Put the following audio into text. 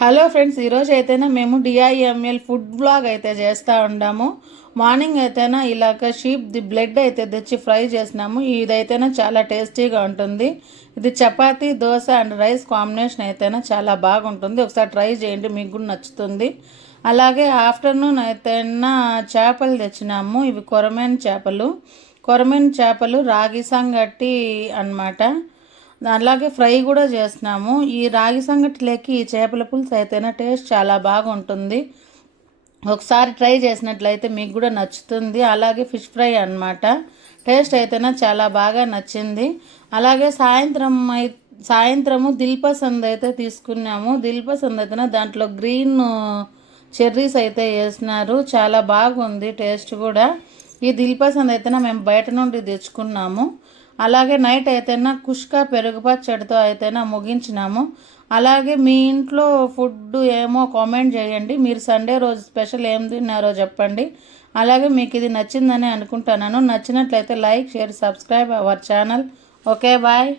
Hello friends, ఈరోజు అయితేనా మేము డిఐఎంఎల్ ఫుడ్ బ్లాగ్ అయితే చేస్తూ ఉన్నాము. మార్నింగ్ అయితేనా ఇలాగ షీప్ బ్లడ్ అయితే తెచ్చి ఫ్రై చేసినాము. ఇదైతేనా చాలా టేస్టీగా ఉంటుంది. ఇది chapati, dosa and rice combination అయితేనా చాలా బాగుంటుంది. ఒకసారి ట్రై చేయండి, మీకు కూడా నచ్చుతుంది. అలాగే ఆఫ్టర్నూన్ అయితేనా చేపలు తెచ్చినాము. ఇవి కొరమేన్ చేపలు రాగి సంగటి అన్నమాట. అలాగే ఫ్రై కూడా చేస్తున్నాము. ఈ రాగి సంగటిలోకి ఈ చేపల పులుసు అయితేనే టేస్ట్ చాలా బాగుంటుంది. ఒకసారి ట్రై చేసినట్లయితే మీకు కూడా నచ్చుతుంది. అలాగే ఫిష్ ఫ్రై అన్నమాట. టేస్ట్ అయితేనే చాలా బాగా నచ్చింది. అలాగే సాయంత్రము దిల్పసంద్ అయితే తీసుకున్నాము. దిల్పసంద్ అయితేనే దాంట్లో గ్రీన్ చెర్రీస్ అయితే వేసినారు. చాలా బాగుంది టేస్ట్ కూడా. ఈ దిల్పసంద్ అయితేనే మేము బయట నుండి తెచ్చుకున్నాము. అలాగే నైట్ అయితేనా కుష్కా పెరుగు పచ్చడితో అయితేనా ముగించినాము. అలాగే మీ ఇంట్లో ఫుడ్ ఏమో కామెంట్ చేయండి. మీరు సండే రోజు స్పెషల్ ఏం తిన్నారో చెప్పండి. అలాగే మీకు ఇది నచ్చిందని అనుకుంటున్నాను. నచ్చినట్లయితే like, share, subscribe our channel. Okay, bye.